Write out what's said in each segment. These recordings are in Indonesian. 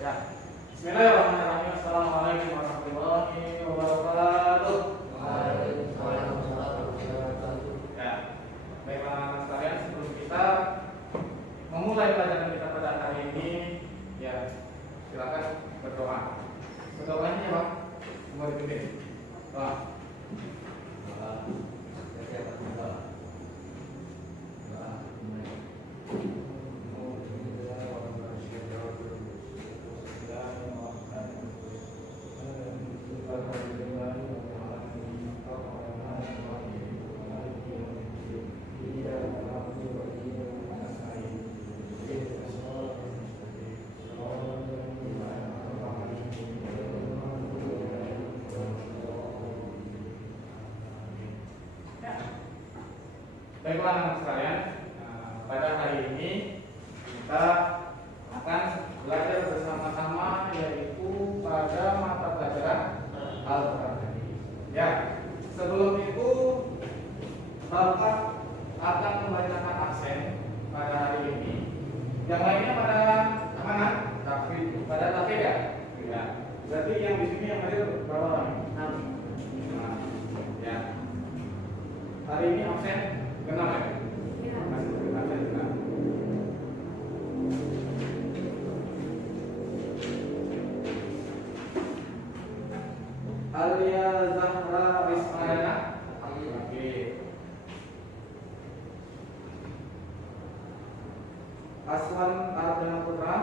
Ya. Bismillahirrahmanirrahim. Assalamualaikum warahmatullahi wabarakatuh. Ya. Baiklah anak sekalian, sebelum kita memulai pelajaran kita pada hari ini, ya silakan berdoa. Berdoanya ya Pak, semua dipimpin. Doa. Baiklah anak sekalian, pada hari ini kita akan belajar bersama-sama yaitu pada mata pelajaran Al-Quran. Ya, sebelum itu Bapak akan membacakan absen pada hari ini. Yang lainnya pada mana? Tafsir. Pada tafsir ya? Ya. Berarti yang di sini yang hadir berapa orang? 6. Nah, ya. Hari ini absen kenal ya? Masih kenal ya? Alia Zahra Wismayana. Oke. Aswan Ardana Putra.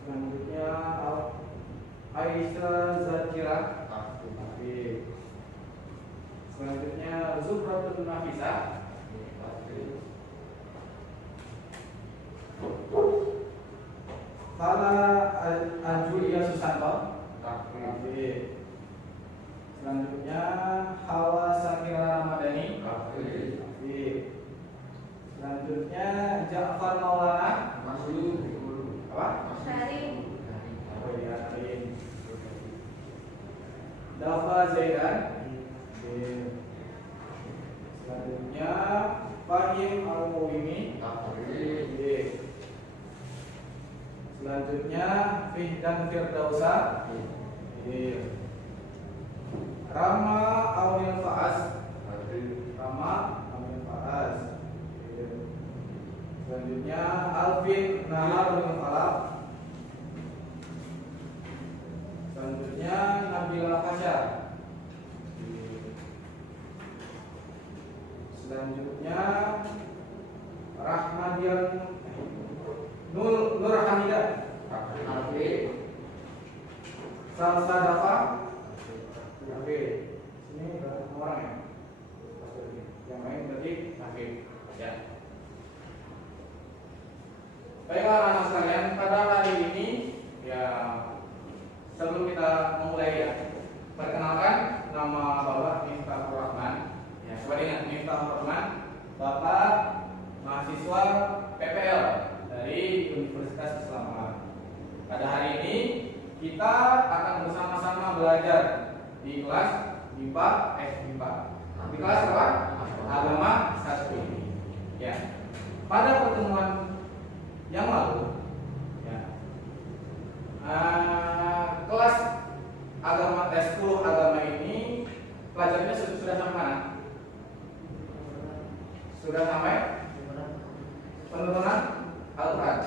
Selanjutnya Aisyah Zakira. Oke. Selanjutnya Zuhratun Nafisa. Fala Anjulia Susanto. Oke. Selanjutnya Hawa Sakira Ramadhani. Oke. Selanjutnya Ja'far Maulana. Apa? Oh iya, Karim. Dafa Zaidan. Selanjutnya Fahim Al-Muwimi. Selanjutnya Fihdan Firdausa. Rama Aunil Faas. Rama Aunil Faas. Selanjutnya Alvin Naharul Falak. Selanjutnya Nabila Fasyar. Selanjutnya Rahmadian Nur Hamidah. Salsa Dafa. Oke. Sini berapa orang ya? Yang lain berarti oke. Ya. Baiklah anak sekalian, pada hari ini ya sebelum kita memulai ya, perkenalkan nama Bapak Miftahur Rahman. Ya, coba ingat Miftahur Rahman, Bapak mahasiswa PPL dari Universitas Islam Malang. Pada hari ini kita akan bersama-sama belajar di kelas MIPA MIPA. Di kelas apa? Agama 1 ini. Ya. Pada pertemuan yang lalu ya, kelas agama 10 agama ini pelajarannya sudah sampai mana? Sudah sampai penurunan Al-Quran.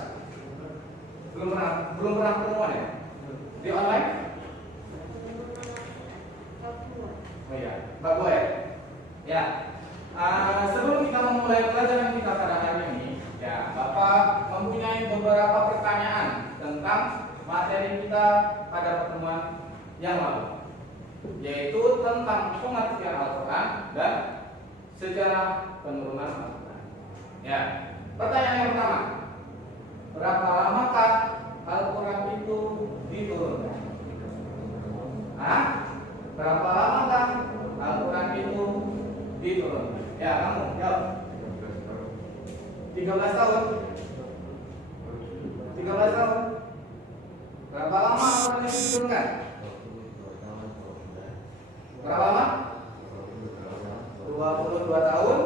Belum pernah pertemuan ya? Di online? Oh iya, bab 2 ya. Ya. Sebelum kita memulai pelajaran kita pada hari ini, ya, Bapak mempunyai beberapa pertanyaan tentang materi kita pada pertemuan yang lalu, yaitu tentang pengertian Al-Quran dan sejarah penurunan Al-Quran. Ya, pertanyaan yang pertama, berapa lamakah Al-Quran itu diturunkan? Berapa lamakah Al-Quran itu diturunkan? Ya, kamu jawab. 13 tahun. 13 tahun. Berapa lama Al-Quran itu diturunkan? Berapa lama? 22 tahun.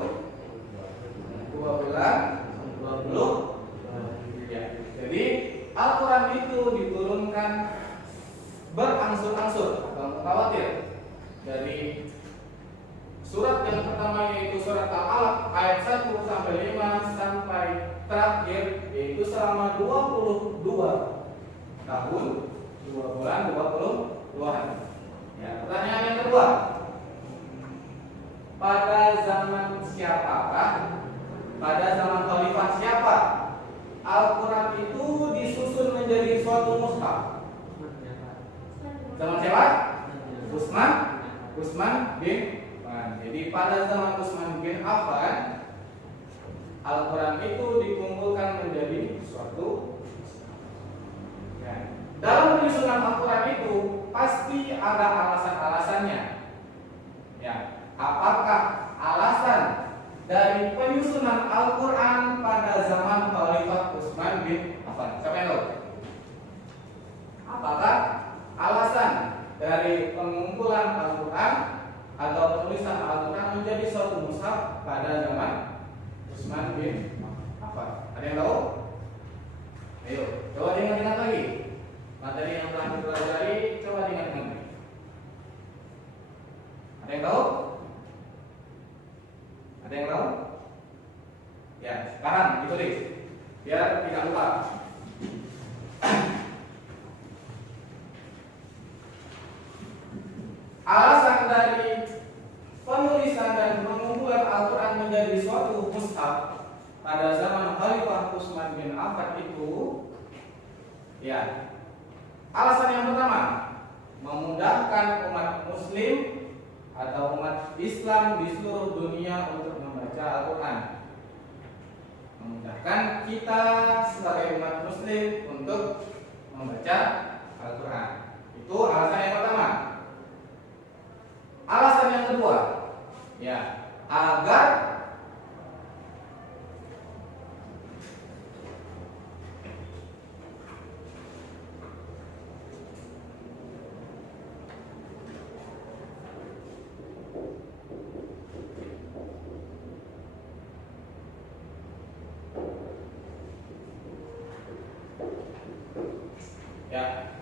Al-Alaq ayat 1 sampai 5 sampai terakhir, yaitu selama 22 tahun, 2 bulan, 22 hari. Ya, pertanyaan yang kedua, pada zaman siapakah, pada zaman khalifah siapa Al-Quran itu disusun menjadi suatu mushaf? Zaman siapa? Utsman bin Affan. Jadi pada zaman Utsman bin Affan, Al-Quran itu dikumpulkan menjadi suatu mushaf. Ya. Dalam penyusunan Al-Quran itu pasti ada alasan-alasannya. Ya, apakah alasan dari penyusunan Al-Quran pada zaman Khalifah Utsman bin Affan? Siapa yang tahu? Apakah alasan dari pengumpulan Al-Quran atau penulisan Al-Quran menjadi suatu mushaf pada zaman Utsman bin Affan? Ada yang tahu? Ayo, coba diingat-ingat lagi. Materi yang telah dipelajari, coba diingat-ingat lagi. Ada yang tahu? Ada yang tahu? Ya, sekarang ditulis biar tidak lupa. Alasan dari penulisan dan pengumpulan Al-Quran menjadi suatu mushaf pada zaman Khalifah Utsman bin Affan itu, ya, alasan yang pertama, memudahkan umat Muslim atau umat Islam di seluruh dunia untuk membaca Al-Quran. Memudahkan kita sebagai umat Muslim untuk membaca Al-Quran. Itu alasan yang pertama. Alasan yang kedua, ya, agar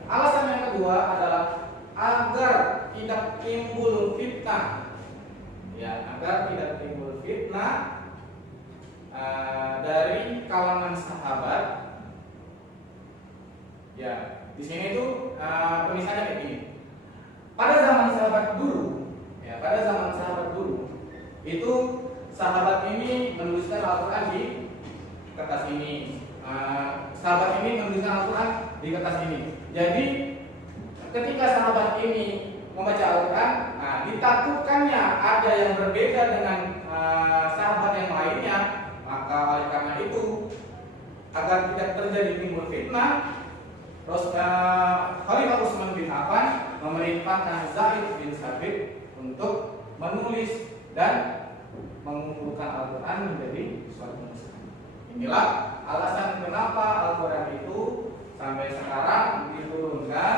alasan yang kedua adalah agar tidak timbul fitnah, ya, agar tidak timbul fitnah dari kalangan sahabat. Ya, di sini tuh penulisannya kayak gini. Pada zaman sahabat dulu, ya, pada zaman sahabat dulu itu sahabat ini menuliskan Al-Quran di kertas ini. Sahabat ini menuliskan Al-Quran di kertas ini. Jadi ketika sahabat ini membaca Al-Quran, ditakutkannya ada yang berbeda dengan sahabat yang lainnya, maka oleh karena itu agar tidak terjadi timbul fitnah, Khalifah Utsman bin Affan memerintahkan Zaid bin Sabit untuk menulis dan mengumpulkan Al-Quran menjadi suatu mushaf. Inilah alasan kenapa Al-Quran itu sampai sekarang diturunkan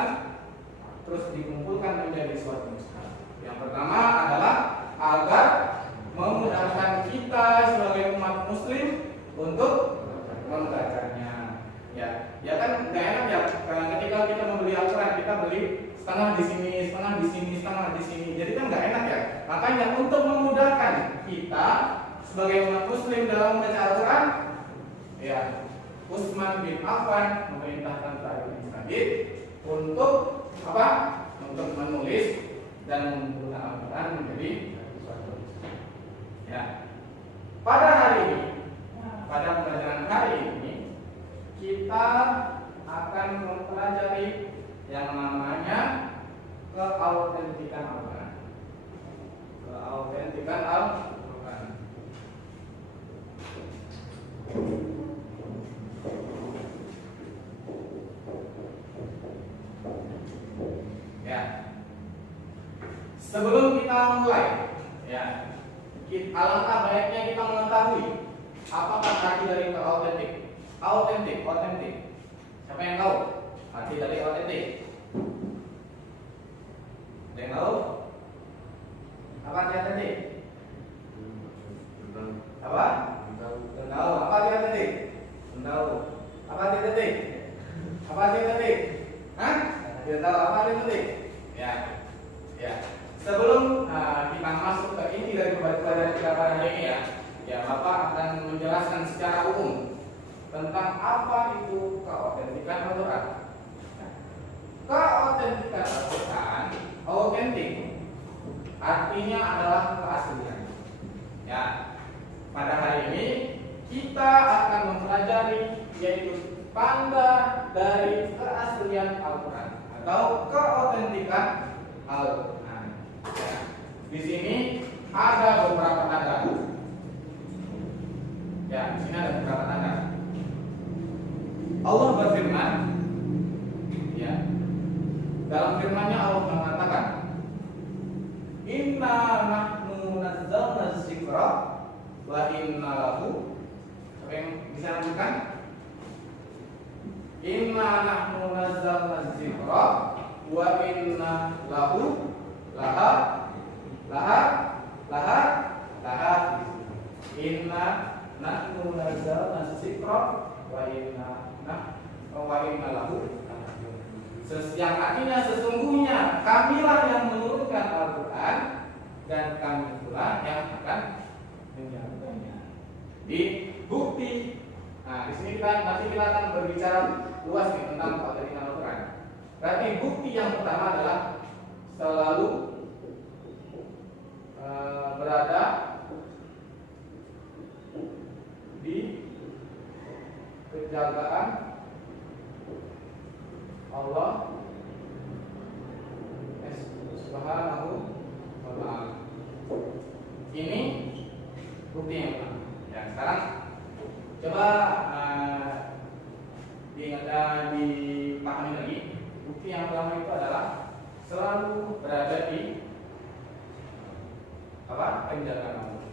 terus dikumpulkan menjadi suatu mushaf. Yang pertama adalah agar memudahkan kita sebagai umat Muslim untuk membacanya. Ya kan nggak enak ya ketika kita membeli Al-Quran, kita beli setengah di sini, setengah di sini, setengah di sini. Jadi kan nggak enak ya. Makanya untuk memudahkan kita sebagai umat Muslim dalam membaca Al-Quran, ya, Utsman bin Affan memerintahkan Zaid bin Sabit untuk apa? Untuk menulis dan mengumpulkan Al-Quran menjadi suatu. Ya. Pada hari ini, pada pelajaran hari ini, kita akan mempelajari yang namanya keautentikan Al-Quran. Keautentikan Al-Quran. Ya. Sebelum kita mulai, ya, alangkah baiknya kita mengetahui apakah arti dari autentik. Autentik. Siapa yang tahu arti dari autentik? Ada yang tahu? Apa arti autentik? Apa? Tahu. Apa arti autentik? Tahu. Apa arti autentik? Apa arti autentik? Hah? Tidak tahu apa arti autentik? Ya. Sebelum kita masuk ke inti dari pelajaran kita pada hari ini, ya, ya Bapak akan menjelaskan secara umum tentang apa itu keautentikan Al-Quran. Keautentikan Al-Quran, autentik artinya adalah keaslian. Ya, pada hari ini kita akan mempelajari yaitu tanda dari keaslian Al-Quran atau keautentikan Al-Quran. Ya. Di sini ada beberapa tanda. Ya, di sini ada beberapa tanda. Allah berfirman, ya, dalam firman-Nya Allah mengatakan, Inna nahnu nazzalna dzikra wa inna lahu. Siapa yang bisa lanjutkan? Inna nahnu nazzalna dzikra wa inna lahu laha. Inna nahnu nazzalna dzikra wa inna lahu. Yang artinya sesungguhnya kamilah yang menurunkan Al-Quran dan kami pula yang akan menjalankannya. Di bukti. Nah, di sini nanti kita akan berbicara luas nih tentang keautentikan Al-Quran. Berarti bukti yang pertama adalah selalu berada di penjagaan Allah Subhanahu wa ta'ala. Ini bukti yang pertama. Ya, sekarang coba dipahami lagi. Bukti yang pertama itu adalah selalu berada di penjagaan Allah.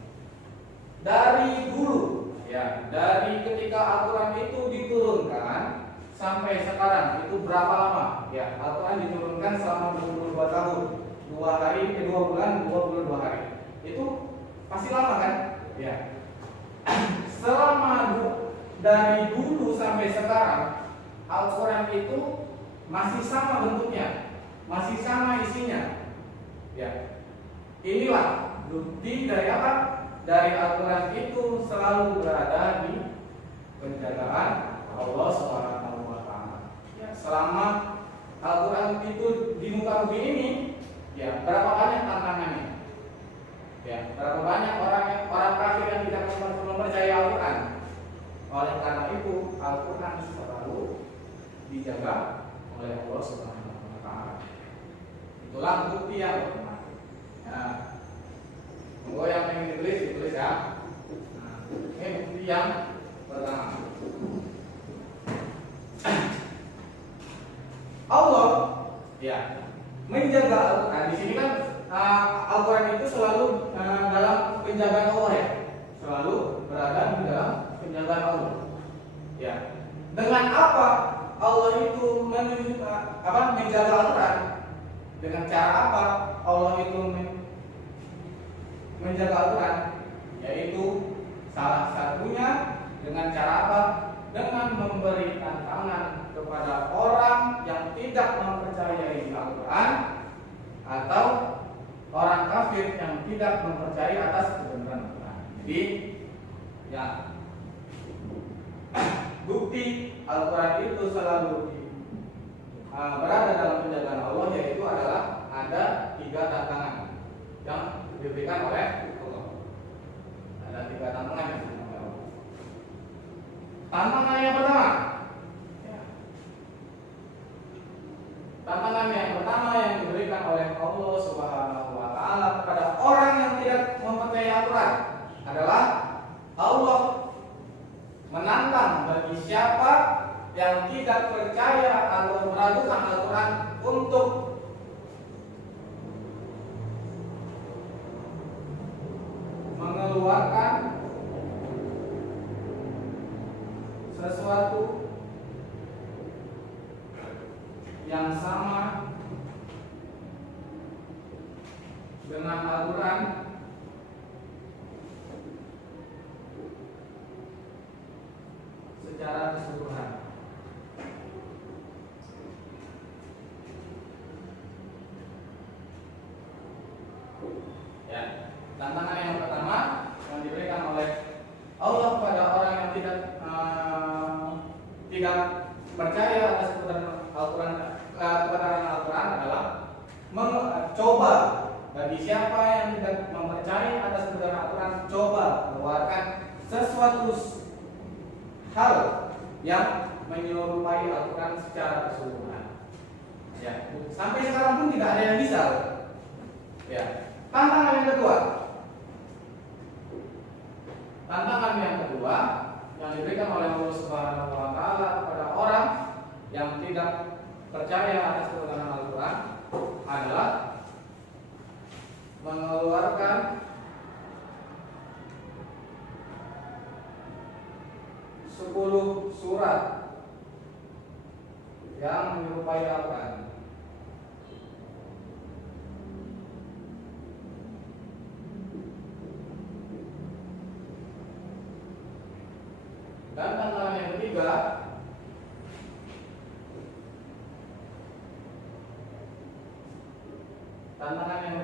Dari dulu, ya, dari ketika Al-Quran itu diturunkan sampai sekarang itu berapa lama? Ya, Al-Quran diturunkan selama 22 tahun, 2 bulan, 22 hari. Itu pasti lama kan? Ya. Selama dari dulu sampai sekarang Al-Quran itu masih sama bentuknya, masih sama isinya. Ya. Inilah bukti dari apa? Dari Al-Quran itu selalu berada di penjagaan Allah Subhanahu wa ta'ala. Ya, selama Al-Quran itu di muka bumi ini, ya, berapa banyak tantangannya? Ya, berapa banyak orang kafir yang tidak mempercayai Al-Quran. Oleh karena itu, Al-Quran selalu dijaga oleh Allah Subhanahu wa ta'ala. Itulah bukti yang pertama. Ya. Monggo yang ingin ditulis ya. Nah, ini bukti yang pertama. Allah, ya, menjaga Al-Quran. Di sini kan Al-Quran itu selalu dalam penjagaan Allah, ya, selalu berada di dalam penjagaan Allah. Ya, dengan apa Allah itu menjaga Al-Quran? Dengan cara apa Allah itu menjaga Al-Quran? Yaitu salah satunya dengan cara apa? Dengan memberi tantangan kepada orang yang tidak mempercayai Al-Quran atau orang kafir yang tidak mempercayai atas kebenaran Al-Quran. Jadi, ya, bukti Al-Quran itu selalu berada dalam penjagaan Allah, yaitu adalah ada 3 tantangan yang diberikan oleh Allah. Ada 3 tantangan yang diberikan oleh Allah. Tantangan yang pertama, ya, tantangan yang pertama yang diberikan oleh Allah Subhanahu wa ta'ala kepada orang yang tidak mempercayai Al-Quran adalah Allah menantang bagi siapa yang tidak percaya atau meragukan Al-Quran untuk mengeluarkan sesuatu yang sama dengan Al-Quran secara keseluruhan. Ya, tantangan yang pertama yang diberikan oleh suatu hal yang menyerupai Al-Quran secara keseluruhan. Ya, sampai sekarang pun tidak ada yang bisa. Ya, tantangan yang kedua. Tantangan yang kedua yang diberikan oleh Allah Subhanahu wa taala kepada orang yang tidak percaya atas kebenaran Al-Quran adalah mengeluarkan 10 surat yang menyerupai Al-Quran. Dan tantangan yang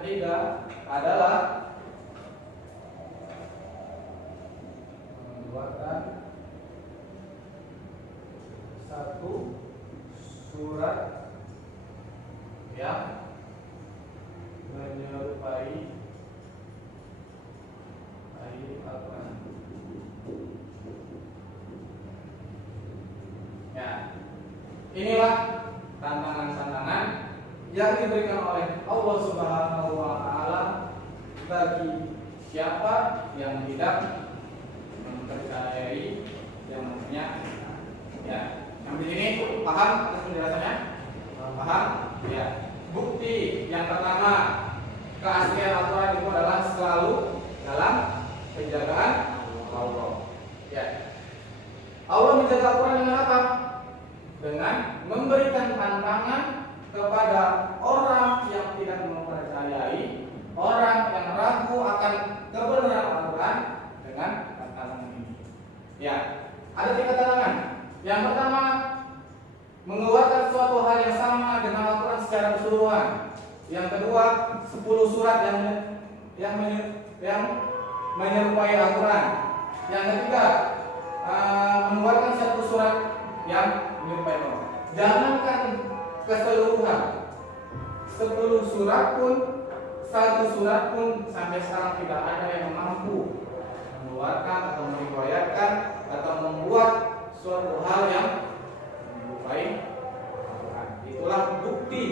ketiga adalah mengeluarkan 1 surat yang menyerupai Al-Quran. Ya, inilah tantangan-tantangan yang diberikan oleh Allah Subhanahu wa taala bagi siapa yang tidak mempercayai yang namanya, ya. Sampai sini paham atas penjelasannya? Paham? Ya. Bukti yang pertama keaslian Al-Quran itu adalah selalu dalam penjagaan Allah. Ya. Allah menjaga Al-Quran dengan apa? Dengan memberikan tantangan kepada orang yang tidak mempercayai, orang yang ragu akan kebenaran Al-Quran dengan tantangan ini. Ya, ada 3 tantangan. Yang pertama, mengeluarkan suatu hal yang sama dengan Al-Quran secara keseluruhan. Yang kedua, 10 surat yang menyerupai Al-Quran. Yang ketiga, mengeluarkan 1 surat yang menyerupai Al-Quran. Jangankan keseluruhan, 10 surat pun, 1 surat pun sampai sekarang tidak ada yang mampu mengeluarkan atau meriwayatkan atau membuat suatu hal yang menyerupai Al-Quran. Itulah bukti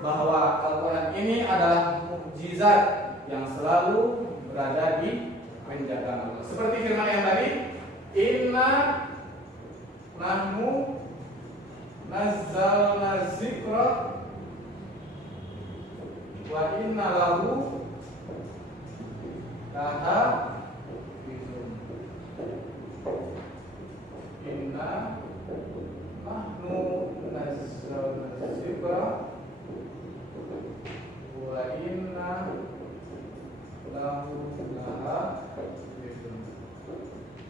bahwa Al-Quran ini adalah mukjizat yang selalu berada di penjagaan Allah. Seperti firman yang tadi, inna nahnu nazzalna dzikra wa inna lahu lahafizun. Inna nahnu nazzalna dzikra wa inna lahu lahafizun.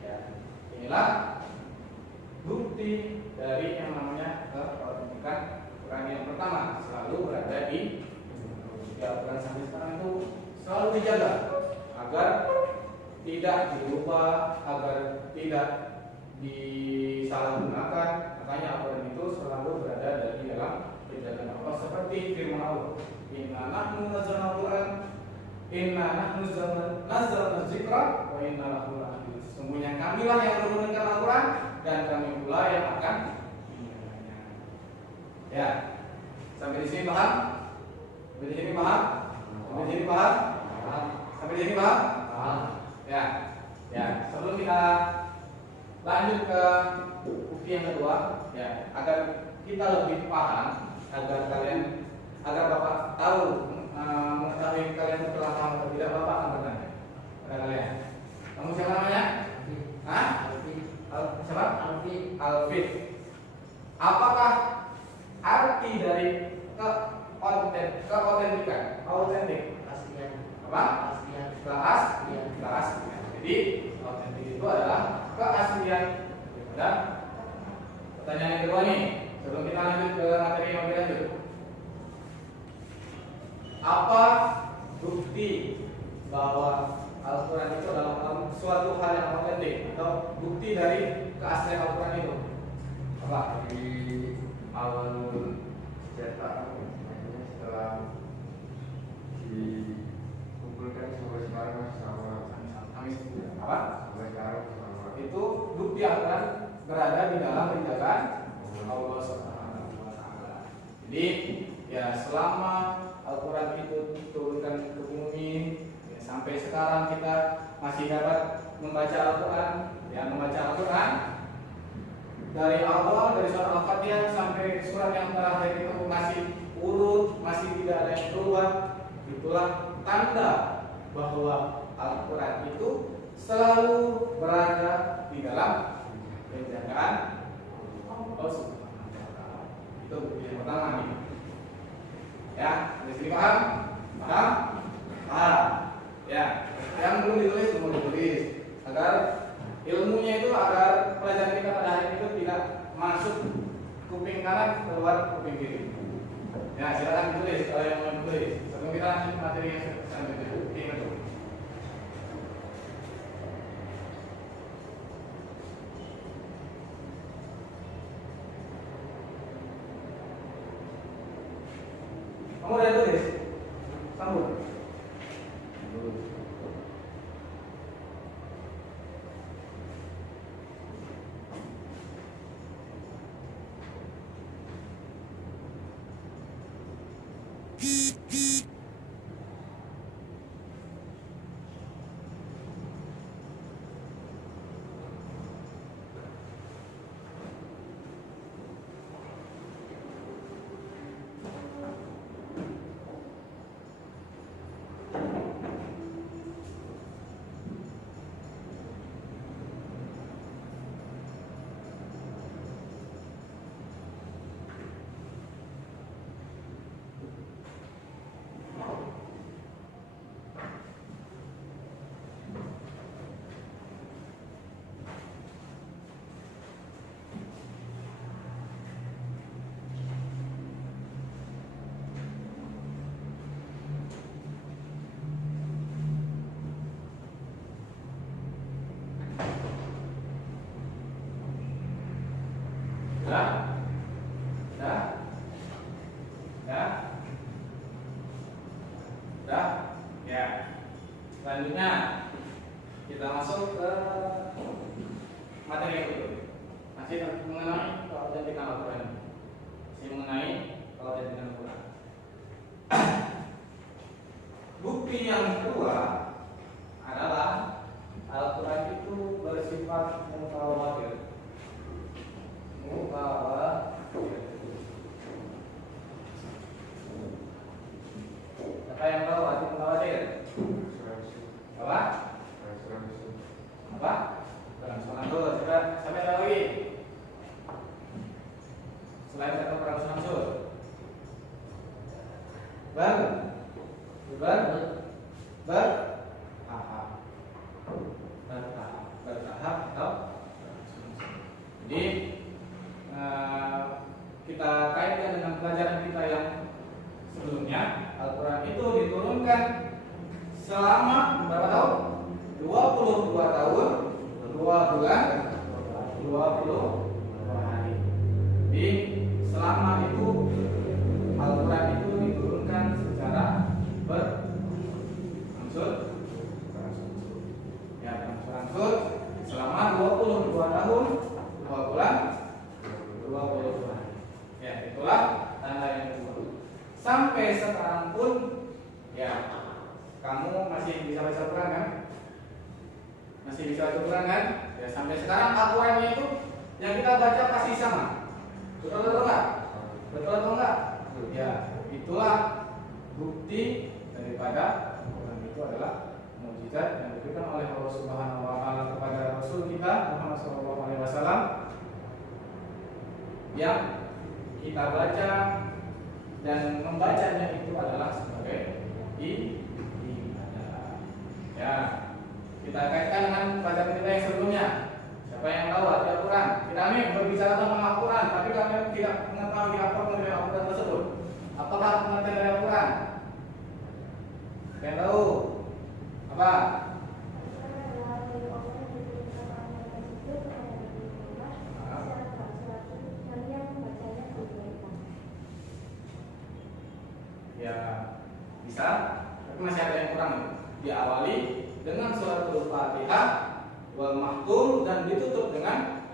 Ya, inilah bukti dari yang namanya keautentikan Quran yang pertama, selalu berada di Al-Quran sampai sekarang itu selalu dijaga agar tidak dirubah, agar tidak disalahgunakan. Makanya Al-Quran itu selalu berada di dalam penjagaan Allah, seperti firman Allah, inna nahnu nazzalna Al-Quran, inna nahnu nazzalna dzikra wa inna lahu lahafizun. Sesungguhnya kamilah yang menurunkan Al-Quran dan kami pula yang akan menjaganya. Ya, sampai di sini paham? Sampai di sini paham? Sampai di sini paham? Sampai di sini paham? Ya, ya. Sebelum kita lanjut ke bukti yang kedua, ya, agar kita lebih paham, agar Bapak tahu mengetahui kalian telah paham atau tidak, Bapak akan bertanya pada kalian. Kamu siapa namanya? Hah? Siapa? Alfit. Apakah arti dari keautentikan? Autentik. Apa? Keaslian. Jadi autentik itu adalah keaslian. Dan pertanyaan yang kedua nih, sebelum kita lanjut ke materi yang lebih lanjut, apa bukti bahwa Al-Quran itu adalah suatu hal yang autentik, atau bukti dari keaslian Al-Quran itu? Apa? Di awal cetak, setelah dikumpulkan sampai sekarang apa? Sampai sekarang bukti Al-Quran berada di dalam penjagaan Allah Subhanahu wa taala. Jadi ya selama Al-Quran itu diturunkan ke bumi ya, sampai sekarang kita masih dapat membaca Al-Quran, ya membaca Al-Quran dari awal dari surat Al-Fatihah sampai surat yang terakhir itu masih urut, masih tidak ada yang keluar. Itulah tanda bahwa Al-Quran itu selalu berada di dalam penjagaan Allah Subhanahu wa taala. Itu bukti yang pertama nih. Ya, di sini paham? Paham? Paham. Ya, yang belum ditulis belum ditulis agar ilmunya itu agar pelajaran kita pada hari itu tidak masuk kuping kanan keluar kuping kiri. Ya, silakan ditulis kalau yang mau ditulis. Sebelum kita lanjut materi yang selanjutnya. Ingat tuh. Kamu udah tulis? Sambut. Dah? Dah? Dah? Dah? Ya. Selanjutnya kita masuk ke materi yang kedua. Masih mengenai keautentikan Al-Quran. Masih mengenai keautentikan Al-Quran. Bukti yang kedua adalah Al-Quran itu bersifat mutawatir. Apa yang tahu arti mutawatir? Apa? Apa? Perang Samsul. Siapa yang tahu lagi? Selain kata perang Samsul. Bertahap atau jadi kita kaitkan dengan pelajaran kita yang sebelumnya. Al-Quran itu diturunkan selama berapa tahun? 22 tahun 2 bulan 22 hari. Jadi selama itu Al-Quran itu diturunkan secara berangsur ya, berangsur selama 22 tahun 2 bulan 22 hari. Ya, itulah tanda yang kedua. Sampai sekarang pun ya kamu masih bisa baca Quran kan? Masih bisa baca Quran kan? Ya sampai sekarang Al-Qurannya itu yang kita baca pasti sama. Betul atau enggak? Betul atau enggak? Ya, itulah bukti daripada Al-Quran itu adalah mukjizat yang diberikan oleh Allah Subhanahu wa taala kepada Rasul kita Muhammad SAW yang kita baca dan membacanya itu adalah sebagai ibadah. Ya, kita kaitkan dengan pelajaran kita yang sebelumnya. Siapa yang tahu arti Al-Quran? Kita ini berbicara tentang Al-Quran, tapi kalian tidak mengetahui apa dari Al-Quran tersebut. Apakah pengertian dari Al-Quran? Yang tahu? Apa? Ya bisa, tapi masih ada yang kurang. Diawali dengan suratul Fatihah wal mahfuz langsung dan ditutup dengan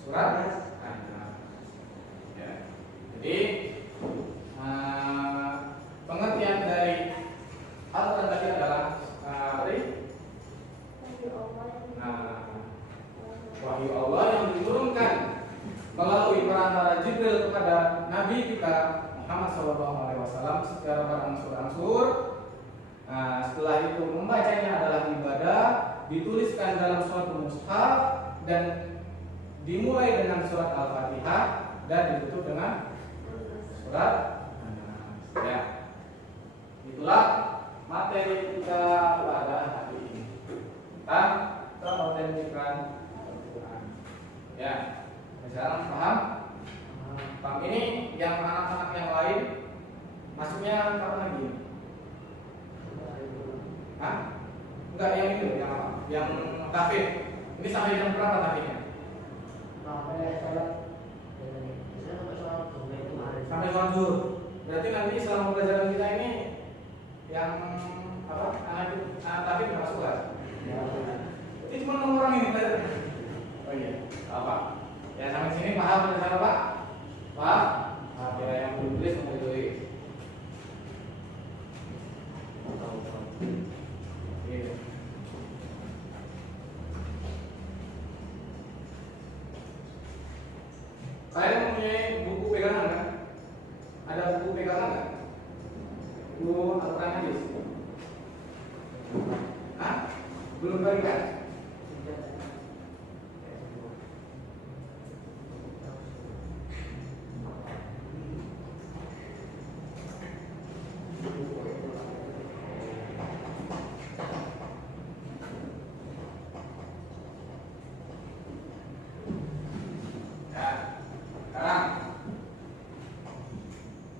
surat An-Nas. Ya. Jadi pengertian dari Al-Quran tadi adalah wahyu Allah yang diturunkan melalui perantara Jibril kepada Nabi kita Muhammad SAW secara berangsur-angsur. Setelah itu membacanya adalah ibadah, dituliskan dalam suatu mushaf dan dimulai dengan surat Al-Fatihah dan ditutup dengan surat An-Nas. Ya. Itulah materi kita pada hari ini. Kita mengautentikan Al-Quran. Ya. Sekarang paham? Paham ini yang anak-anak yang lain masuknya kapan lagi? Hah? Enggak, yang itu, yang apa? Yang tahfidz. Ini sampai jam berapa tahfidznya? Sampai sholat zuhur. Berarti nanti selama pelajaran kita ini yang apa? Anak tahfidz nggak masuk kan? Ini cuma 6 orang ini. Oh iya, apa? Ya sampai sini paham benar Pak? Pak? Ya yang belum tulis mau tulis. Gitu. Kalian mempunyai buku pegangan kan? Ada buku pegangan kan? Buku Al-Quran hadis? Hah? Belum balik kan?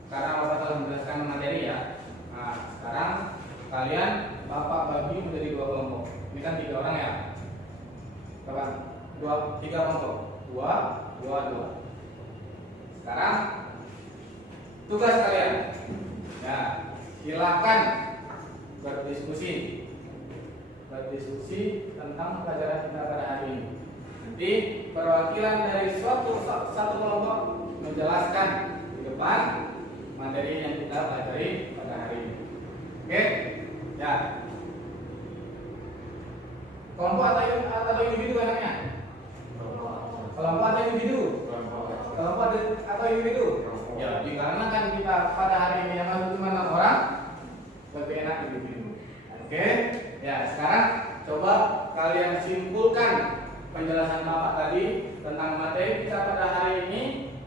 Karena Bapak telah menjelaskan materi ya. Nah, sekarang kalian Bapak bagi menjadi 2 kelompok. Ini kan 3 orang ya. Kapan? 3 kelompok. 2. Sekarang tugas kalian. Ya, silakan berdiskusi tentang pelajaran kita pada hari ini. Nanti perwakilan dari satu kelompok menjelaskan di depan materi yang kita pelajari pada hari ini. Oke? Ya. Kelompok atau individu enaknya? Kelompok atau individu? Kelompok atau individu? Ya, dikarenakan kita pada hari ini yang masuk cuma 6 orang, lebih enak individu. Oke? Ya, sekarang coba kalian simpulkan penjelasan Bapak tadi tentang materi kita pada hari ini.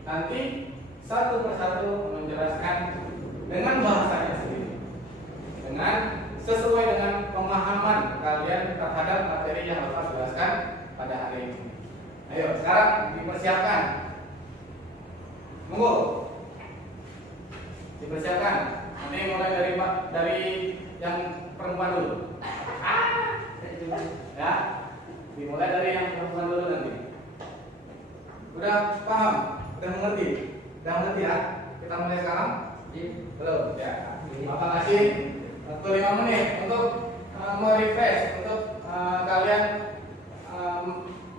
Nanti satu persatu menjelaskan dengan bahasanya sendiri, dengan sesuai dengan pemahaman kalian terhadap materi yang Bapak jelaskan pada hari ini. Ayo, sekarang dipersiapkan. Monggo. Dipersiapkan. Nanti mulai dari yang perempuan dulu. Ya. Dimulai dari yang perempuan dulu nanti. Udah paham? Udah mengerti? Udah mengerti ya? Kita mulai sekarang? Belum? Ya. Bapak kasih waktu 5 menit untuk merefresh, untuk kalian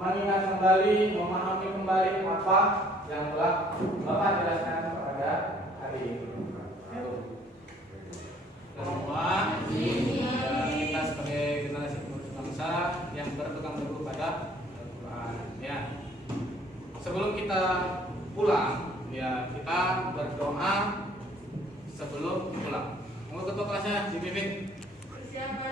mengingat kembali, memahami kembali apa yang telah Bapak jelaskan pada hari ini. Semua kita sebagai generasi penerus bangsa yang berpegang teguh pada Al-Quran. Ya. Sebelum kita pulang, ya kita berdoa sebelum pulang. Mau ketua kelasnya dipimpin. Siapa